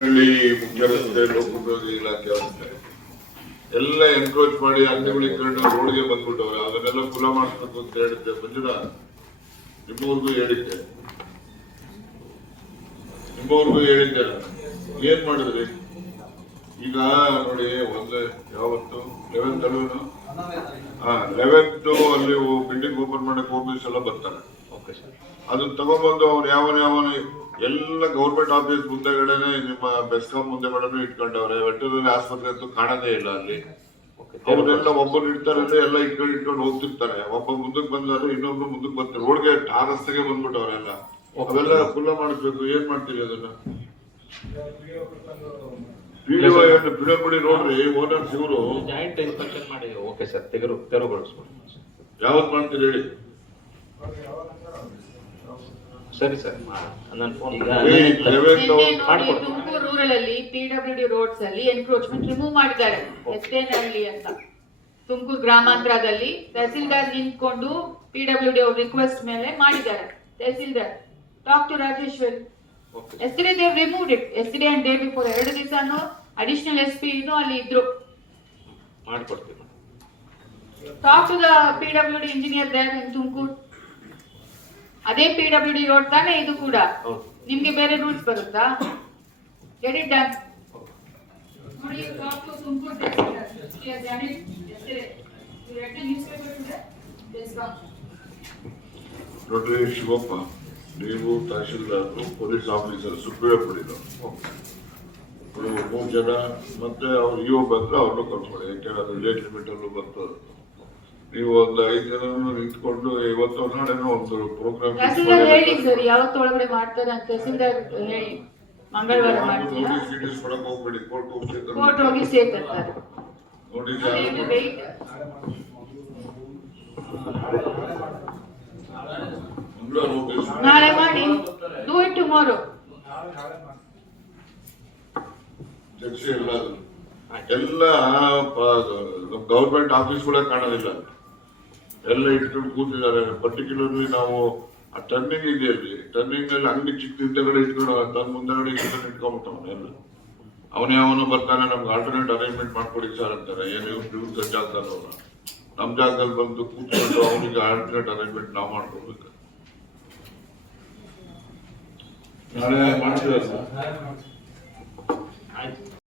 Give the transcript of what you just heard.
ಮುಖ್ಯ ರಸ್ತೆ ಲೋಕೋಪಯೋಗಿ ಇಲಾಖೆ ವ್ಯವಸ್ಥೆ ಎಲ್ಲ ಎನ್ಕ್ರೋಚ್ ಮಾಡಿ ಅಂಗಡಿಗಳು ಇಟ್ಕೊಂಡು ರೋಡ್ಗೆ ಬಂದ್ಬಿಟ್ಟವ್ರೆ. ಅದನ್ನೆಲ್ಲ ಕುಲ ಮಾಡಿಸ್ಬೇಕು ಅಂತ ಹೇಳಿದ್ದೆ. ಮಂಜುನಾಥ್ ನಿಮ್ಮವ್ರಿಗೂ ಹೇಳಿದ್ದೆ ಏನ್ ಮಾಡಿದ್ರಿ? ಈಗ ನೋಡಿ, ಯಾವತ್ತು 11th ಅಲ್ಲಿ ಬಿಲ್ಡಿಂಗ್ ಓಪನ್ ಮಾಡಕ್ ಹೋಗ್ಬಿಸ್ ಎಲ್ಲ ಬರ್ತಾರೆ. ಅದನ್ನ ತಗೊಂಡ್ಬಂದು ಅವ್ರು ಯಾವನ ಎಲ್ಲ ಗೌರ್ಮೆಂಟ್ ಆಫೀಸ್ ಮುಂದೆಗಡೆನೆ ನಿಮ್ಮ ಬೆಸ್ಕಾಂ ಮುಂದೆಗಡೆ ಇಟ್ಕೊಂಡವ್ರೆ. ವೆಟರ್ನರಿ ಆಸ್ಪತ್ರೆ ಅಂತೂ ಕಾಣದೇ ಇಲ್ಲ ಅಲ್ಲಿ. ಅವರೆಲ್ಲ ಒಬ್ಬರು ಇಡ್ತಾರೆ, ಎಲ್ಲ ಇಟ್ಕೊಂಡು ಹೋಗ್ತಿರ್ತಾರೆ. ಒಬ್ಬ ಮುಂದಕ್ಕೆ ಬಂದಾರೆ, ಇನ್ನೊಬ್ರು ಮುಂದಕ್ಕೆ ಬರ್ತಾರೆ. ರೋಡ್ಗೆ ರಸ್ತೆಗೆ ಬಂದ್ಬಿಟ್ಟವ್ರೆಲ್ಲ. ಅವೆಲ್ಲ ಫುಲ್ಲ ಮಾಡಿಸ್ಬೇಕು. ಏನ್ ಮಾಡ್ತೀರಿ ಅದನ್ನ? ಬಿಡಿ ನೋಡ್ರಿ, ಓನರ್ಸ್ ಇವರು ಜಾಯಿಂಟ್ ಇನ್ಸ್ಪೆಕ್ಷನ್ ಮಾಡಿ. ಓಕೆ ಸರ್, ತೆರವುಗೊಳಿಸ್ಬೋದು. ಯಾವತ್ ಮಾಡ್ತೀರಿ ಹೇಳಿ? ಸರಿ ಸರ್, ನನ್ನ ಫೋನ್ ತುಮಕೂರು ರೂರಲ್ ಅಲ್ಲಿ PWD ರೋಡ್ಸ್ ಅಲ್ಲಿ ಎನ್ಕ್ರೋಚ್ಮೆಂಟ್ ರಿಮೂವ್ ಮಾಡಿದ್ದಾರೆ. ಎಷ್ಟೇನಹಳ್ಳಿ ಅಂತ ತುಮಕೂರು ಗ್ರಾಮಾಂತರದಲ್ಲಿ ತಹಸೀಲ್ದಾರ್ ನಿಂತ್ಕೊಂಡು PWD ಅವ್ರ ರಿಕ್ವೆಸ್ಟ್ ಮೇಲೆ ಮಾಡಿದ್ದಾರೆ. Tahsildar talk to Rajeshwar. Yesterday they removed it. Yesterday and day before 2 ದಿವಸನು ಅಡಿಷನಲ್ SP ಅಲ್ಲಿ ಇದ್ರು. ಮಾಡ್ಕೊಡ್ತೀವಿ. Talk to the PWD engineer there in Tumakuru. ಅದೇ PWD ರೋಡ್ ತಾನೇ ಇದು ಕೂಡ. ನಿಮ್ಗೆ ಬೇರೆ ರೂಲ್ಸ್ ಬರುತ್ತಾ? Get it done. ನೋಡಿ, talk to Tumakuru tahsildar. He has done it yesterday. You read the newspaper today? Yes, come. ನೋಡ್ರಿ ಶಿವಪ್ಪ, ನೀವು ತಹಶೀಲ್ದಾರ್, ಪೊಲೀಸ್ ಆಫೀಸರ್, ಸುಪ್ರೀಂ ಪಡಿದವರು 3 ಜನ, ಮತ್ತೆ ಅವ್ರು ಇಒ ಬಂದ್ರೆ ಅವ್ರನ್ನೂ ಕರ್ಕೊಳ್ಳಿ. ಯಾಕೆಂದ್ರೆ ಅದು ಲೇಟ್ ಲಿಮಿಟ್ ಅಲ್ಲೂ ಬರ್ತದೆ. ನೀವು ಒಂದು 5 ಜನ ನಿಂತ್ಕೊಂಡು ಇವತ್ತು ನಾಳೆನೋ ಒಂದು ಪ್ರೋಗ್ರಾಮ್ ಹೇಳಿ ಸರ್, ಯಾವತ್ತೊಳಗಡೆ ಮಾಡ್ತಾರೆ ಅಂತ ತಹಸೀಲ್ದಾರ್ ಹೇಳಿ. ಮಂಗಳವಾರ ಮಾಡ್ತೀರಾ? ನೋಟಿಸ್ ಕೊಡಕ್ ಹೋಗ್ಬೇಡಿ, ಕೋರ್ಟ್ ಹೋಗಿ ಸೇರ್ತಾರೆ. ನೋಟಿಸ್ ನಾಳೆ ಮಾಡಿ. Do it tomorrow. ಎಲ್ಲ ಗೌರ್ಮೆಂಟ್ ಆಫೀಸ್ಗಳೇ ಕಾಣೋದಿಲ್ಲ. ಎಲ್ಲ ಇಟ್ಕೊಂಡು ಕೂತಿದ್ದಾರೆ. ಪರ್ಟಿಕ್ಯುಲರ್ಲಿ ನಾವು ಆ ಟರ್ನಿಂಗ್ ಇದೆಯಲ್ಲಿ, ಟರ್ನಿಂಗ್ ನಲ್ಲಿ ಅಂಗಡಿ ಚಿಕ್ಕ ಹಿಂದೆಗಡೆ ಇಟ್ಕೊಂಡು ತನ್ನ ಮುಂದೆಗಡೆ ಇಟ್ಕೊಂಡ್ಬಿಟ್ಟವನು. ಎಲ್ಲ ಅವನೇ ಬರ್ತಾನೆ, ನಮ್ಗೆ ಆಲ್ಟರ್ನೇಟ್ ಅರೇಂಜ್ಮೆಂಟ್ ಮಾಡ್ಕೊಡಿ ಸರ್ ಅಂತಾರೆ. ಏನು ಇವ್ರ ಜಾಗದಲ್ಲಿ ಅವ್ರ ನಮ್ಮ ಜಾಗದಲ್ಲಿ ಬಂದು ಕೂತ್ಕೊಂಡು ಅವನಿಗೆ ಆಲ್ಟರ್ನೇಟ್ ಅರೇಂಜ್ಮೆಂಟ್ ನಾವು ಮಾಡ್ಕೊಡ್ಬೇಕು. ನಾಳೆ ಮಾಡ್ತೀವಿ ಸರ್. ಆಯ್ತು.